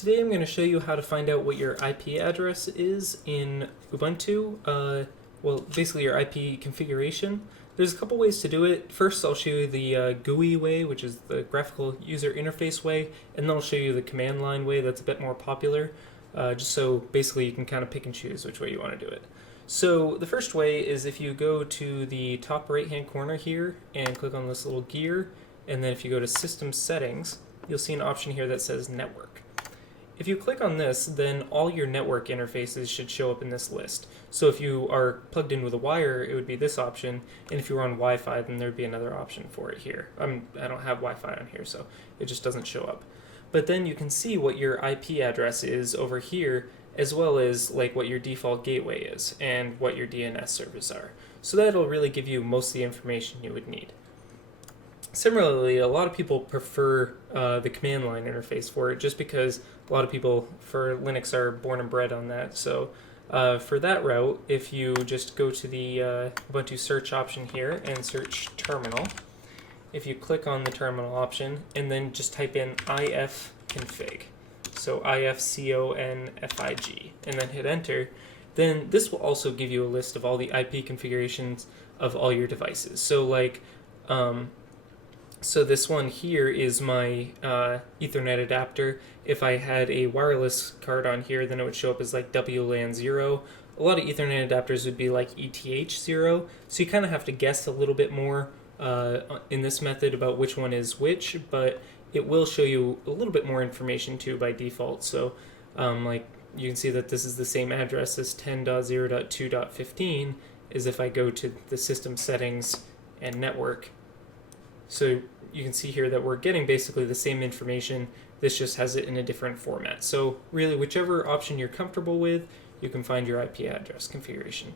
Today I'm going to show you how to find out what your IP address is in Ubuntu, well basically your IP configuration. There's a couple ways to do it. First I'll show you the GUI way, which is the graphical user interface way, and then I'll show you the command line way that's a bit more popular, just so basically you can kind of pick and choose which way you want to do it. So the first way is if you go to the top right hand corner here and click on this little gear, and then if you go to System Settings, you'll see an option here that says Network. If you click on this, then all your network interfaces should show up in this list. So if you are plugged in with a wire, it would be this option, and if you were on Wi-Fi, then there'd be another option for it here. I don't have Wi-Fi on here, so it just doesn't show up. But then you can see what your IP address is over here, as well as like what your default gateway is and what your DNS servers are. So that'll really give you most of the information you would need. Similarly, a lot of people prefer the command line interface for it, just because a lot of people for Linux are born and bred on that. So for that route, if you just go to the Ubuntu search option here and search terminal, if you click on the terminal option and then just type in ifconfig, so ifconfig, and then hit enter, then this will also give you a list of all the IP configurations of all your devices. So like so this one here is my Ethernet adapter. If I had a wireless card on here, then it would show up as like WLAN 0. A lot of Ethernet adapters would be like ETH 0, so you kind of have to guess a little bit more in this method about which one is which, but it will show you a little bit more information too by default. So like you can see that this is the same address as 10.0.2.15 as if I go to the system settings and network. So you can see here that we're getting basically the same information, this just has it in a different format. So really, whichever option you're comfortable with, you can find your IP address configuration.